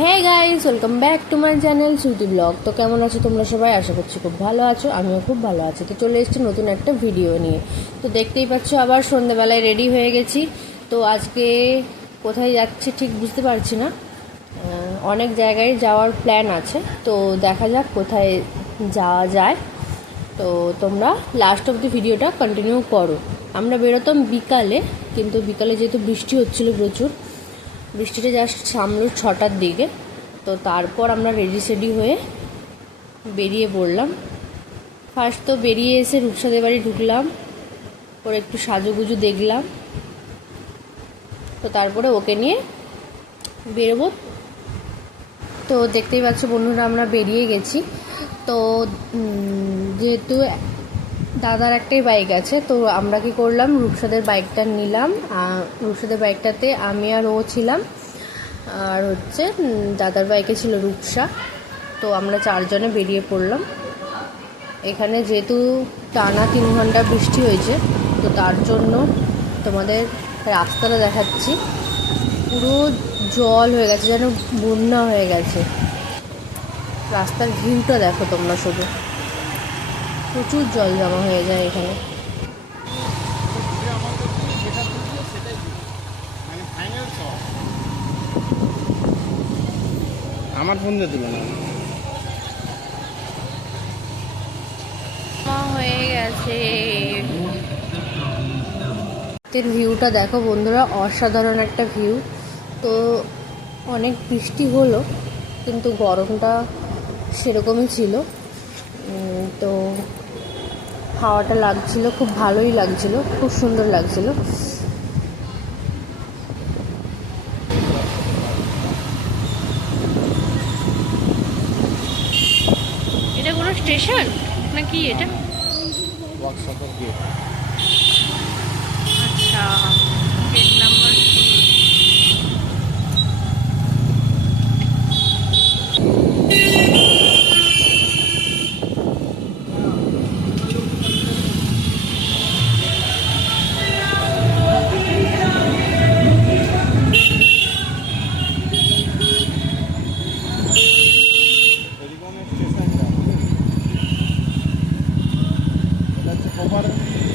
Hey guys, welcome back to my channel Sweety blog. তো কেমন আছো তোমরা সবাই? আশা করছি খুব ভালো আছো, আমিও খুব ভালো আছি। তো চলে এসেছি নতুন একটা ভিডিও নিয়ে। তো দেখতেই পাচ্ছ আবার সন্ধ্যেবেলায় রেডি হয়ে গেছি। তো আজকে কোথায় যাচ্ছি ঠিক বুঝতে পারছি না, অনেক জায়গায় যাওয়ার প্ল্যান আছে। তো দেখা যাক কোথায় যাওয়া যায়। তো তোমরা লাস্ট অব দি ভিডিওটা কন্টিনিউ করো। আমরা বেরোতাম বিকালে, কিন্তু বিকালে যেহেতু বৃষ্টি হচ্ছিলো প্রচুর, বৃষ্টিটা জাস্ট সামলো 6টার দিকে। তো তারপর আমরা রেডি হয়ে বেরিয়ে পড়লাম। ফার্স্ট তো বেরিয়ে এসে রূপসাদের বাড়ি ঢুকলাম, ওর একটু সাজুগুজু দেখলাম। তো তারপরে ওকে নিয়ে বেরোবো। তো দেখতেই পাচ্ছ বন্ধুরা, আমরা বেরিয়ে গেছি। তো যেহেতু দাদার একটাই বাইক আছে, তো আমরা কি করলাম, রূপসাদের বাইকটা নিলাম। রূপসাদের বাইকটাতে আমি আর ও ছিলাম, আর হচ্ছে দাদার বাইকে ছিল রূপসা। তো আমরা 4 জনে বেরিয়ে পড়লাম। এখানে যেহেতু টানা 3 ঘন্টা বৃষ্টি হয়েছে, তো তার জন্য তোমাদের রাস্তাটা দেখাচ্ছি। পুরো জল হয়ে গেছে, যেন বন্যা হয়ে গেছে। রাস্তার ভিউটা দেখো তোমরা, শুধু প্রচুর জল জমা হয়ে যায় এখানে। আমার ফোন দিয়ে দিল না হয়ে গেছে। ভিউটা দেখো বন্ধুরা, অসাধারণ একটা ভিউ। তো অনেক বৃষ্টি হলো, কিন্তু গরমটা সেরকমই ছিল। তো হাওয়াটা লাগছিল, খুব ভালোই লাগছিল, খুব সুন্দর লাগছিল। এটা কোনো স্টেশন নাকি? এটা আচ্ছা, গেট নাম্বার 2।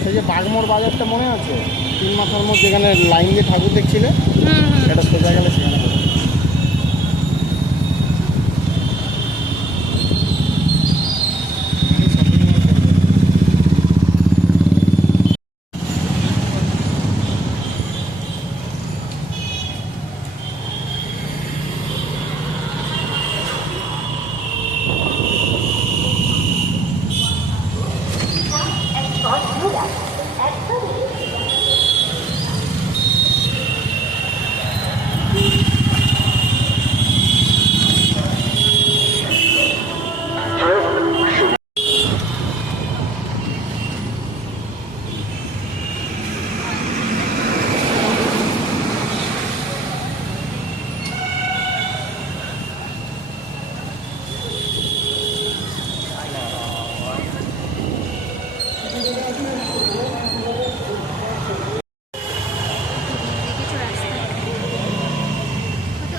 সেই যে বাগমোড় বাজারটা মনে আছে, 3 মাথার মোড়, যেখানে লাইন দিয়ে ঠাকুর দেখছিলে, এটা সোজা গেলে সেখানে।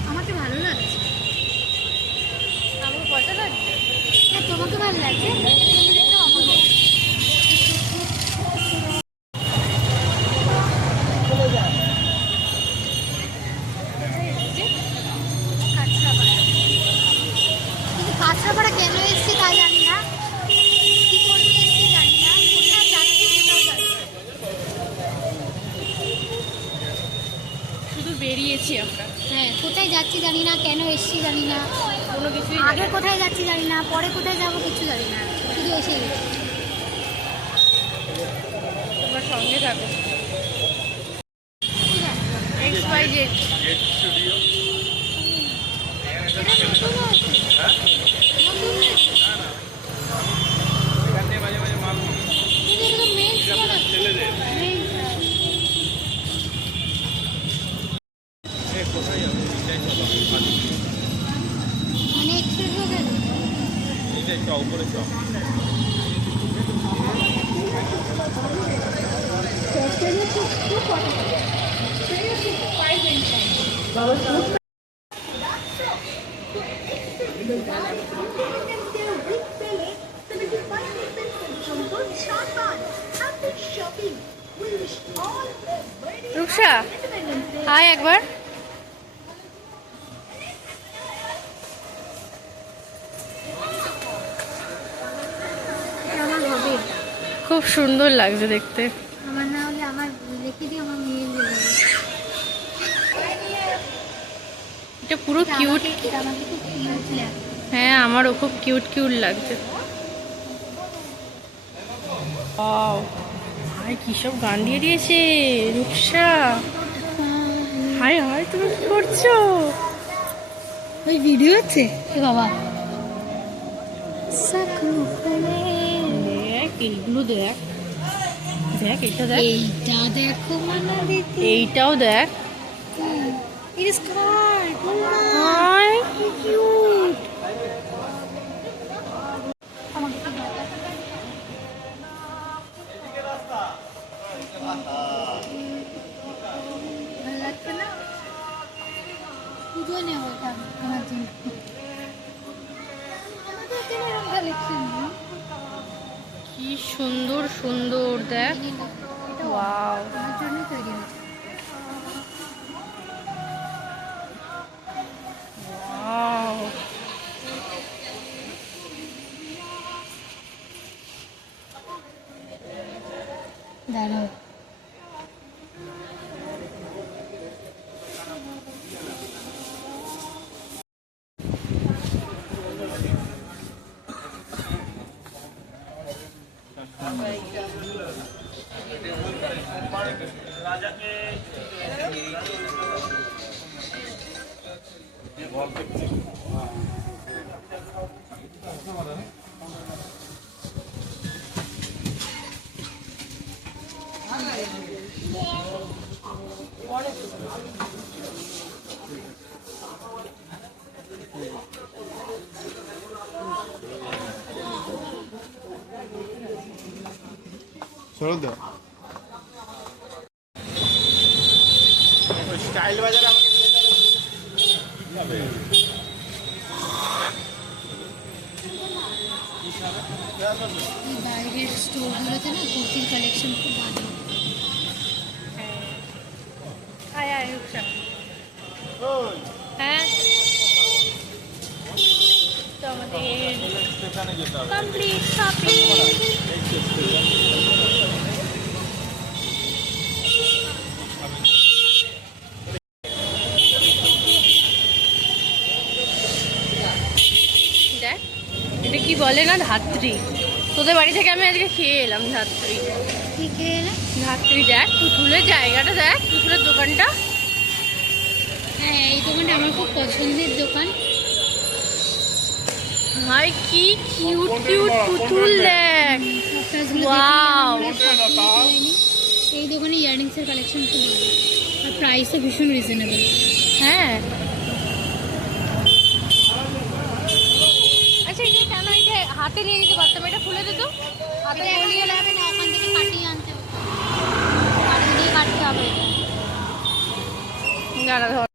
তোমাকে ভালো লাগছে? কাঁচরাপাড়া কেন এসছি তা জানি না, কি করতে এসছি জানি না, কোথায় যাচ্ছি সেটাও জানি না। শুধু বেরিয়েছি আমরা। হ্যাঁ, কোথায় যাচ্ছি জানি না, কেন এসছি জানি না, কোনো কিছুই আগে কোথায় যাচ্ছি জানি না, পরে কোথায় যাবো কিছু জানি না, শুধু এসে গেছি। তোমার সঙ্গে থাকো। ঠিক আছে, XYZ এটা নতুন হচ্ছে, নতুন হয়েছে। কিন্তু এটা তো মেন্স মানে এক্সপ্রেস হয়ে গেল। উপরে রূপসা আয় একবার। আমার হবে, খুব সুন্দর লাগছে দেখতে। আমার না হলে আমার রেখে দিয়ে আমার মেয়ে হয়ে যাবে। এটা পুরো কিউট। আমাকে খুব কিউট লাগে। হ্যাঁ আমারও খুব কিউট কিউট লাগছে। ওয়াও হাই কি সব গান দিয়ে দিয়েছে রূপসা। হাই হাই তুমি কি করছো? ওই ভিডিও আছে বাবা। দেখ এইগুলো দেখ, দেখ এটা দেখ, এইটা দেখো মানা দিদি, এইটাও দেখ। ইট ইজ কার হাই কি কিউট। আমাকে তো ভালো লাগছে না। পুজো নেব এটা আমার জন্য। আমাদের তো এরকম কালেকশন নেই। কি সুন্দর সুন্দর দেখ। ওয়াও আমার জন্যই তৈরি হয়েছে। ওয়াও দাঁড়াও, চলো তো স্টাইল বাজারে আমাকে নিয়ে যাবে। এই বাইরের স্টোরগুলোতে না কুর্তির কালেকশন খুব ভালো। আয় আয় রূপসা। হ্যাঁ তো আমাদের কমপ্লিট শপিং। দেখ এটা কি বলে না ধাত্রী। তোদের বাড়ি থেকে আমি আজকে খেয়ে এলাম ধাত্রী। ঠিক এলে ধাত্রী দেখ পুতুলের জায়গাটা, দেখ পুতুলের দোকানটা। হ্যাঁ, এই দোকানটা আমার খুব পছন্দের দোকান। ভাই কি কিউট কিউট পুতুল দেখ। ফটোসগুলো Wow! এই দোকানে ইয়াররিংসের কালেকশন খুব ভালো আর প্রাইসও ভীষণ রিজনেবল। হ্যাঁ আচ্ছা এটা কেন এটা হাতে নিয়ে নিতে পারতাম, এটা খুলে দে তো। হাতে নিয়ে যাবে না, ওখান থেকে কাটিয়ে আনতে হবে, কাটিয়ে দিয়ে কাটতে হবে। দাঁড়া ধর।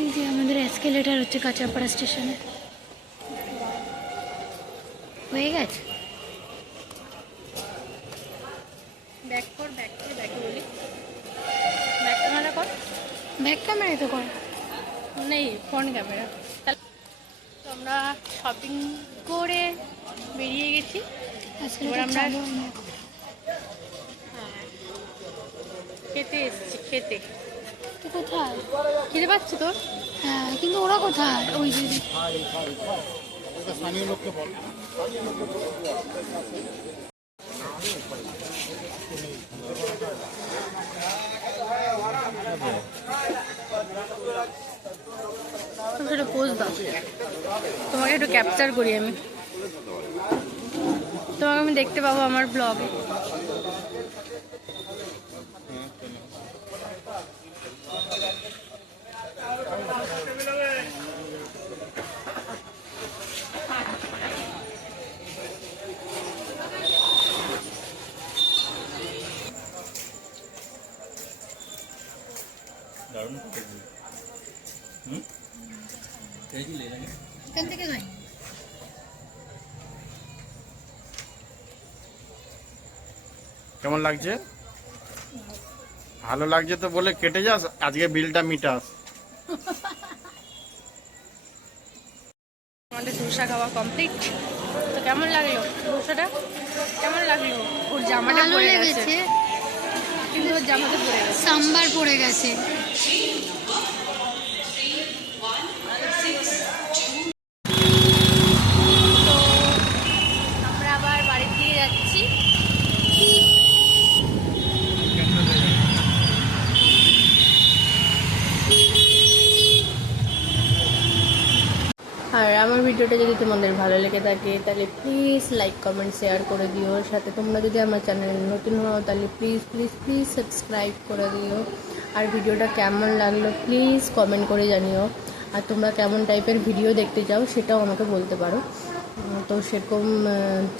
এই যে আমাদের এসকেলেটার হচ্ছে কাঁচাপাড়া স্টেশনে হয়ে গেছে। ব্যাক কর, ব্যাক করে ব্যাকে বলি, ব্যাক ক্যামেরা কর। ব্যাক ক্যামেরায় তো কর। নেই ফ্রন্ট ক্যামেরা। তাহলে তো আমরা শপিং করে বেরিয়ে গেছি। এবার আমরা খেতে এসেছি, খেতে। তো কোথায়? খেতে পাচ্ছি তোর? হ্যাঁ, কিন্তু ওরা কোথায়? ওই যে স্থানীয় লোককে বল। সেটা পোজ দাও, তোমাকে একটু ক্যাপচার করি আমি, তোমাকে আমি দেখতে পাবো আমার ব্লগে। এখান থেকে নয়। কেমন লাগছে? ভালো লাগছে তো বলে কেটে যাস, আজকে বিলটা মিটাস। আমাদের ধোসা খাওয়া কমপ্লিট। তো কেমন লাগলো ধোসাটা? কেমন লাগলো? ওর জামাটা ভালো পরে গেছে, লেগেছে, কিন্তু ওর জামাটা পরে গেছে। সাম্বার পড়ে গেছে। তো আমরা আবার বাড়ির দিকে যাচ্ছি। আর আমার ভিডিওটা যদি তোমাদের ভালো লেগে থাকে তাহলে প্লিজ লাইক কমেন্ট শেয়ার করে দিও। সাথে তোমরা যদি আমার চ্যানেলে নতুন হও তাহলে প্লিজ প্লিজ প্লিজ সাবস্ক্রাইব করে দিও। আর ভিডিওটা কেমন লাগলো প্লিজ কমেন্ট করে জানিও। আর তোমরা কেমন টাইপের ভিডিও দেখতে চাও সেটাও আমাকে বলতে পারো। তো সেরকম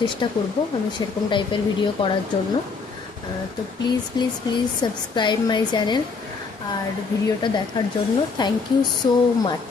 চেষ্টা করব আমি সেরকম টাইপের ভিডিও করার জন্য। তো please please please subscribe my channel. আর ভিডিওটা দেখার জন্য থ্যাংক ইউ সো মাচ।